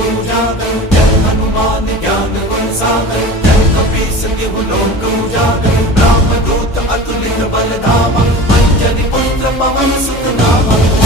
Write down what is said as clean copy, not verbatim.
को उजागर, जय हनुमान ज्ञान गुण सागर, जय कपीस तिहु लोक उजागर, रामदूत अतुलित बल धामा, अंजनी पुत्र पवन सुत नामा।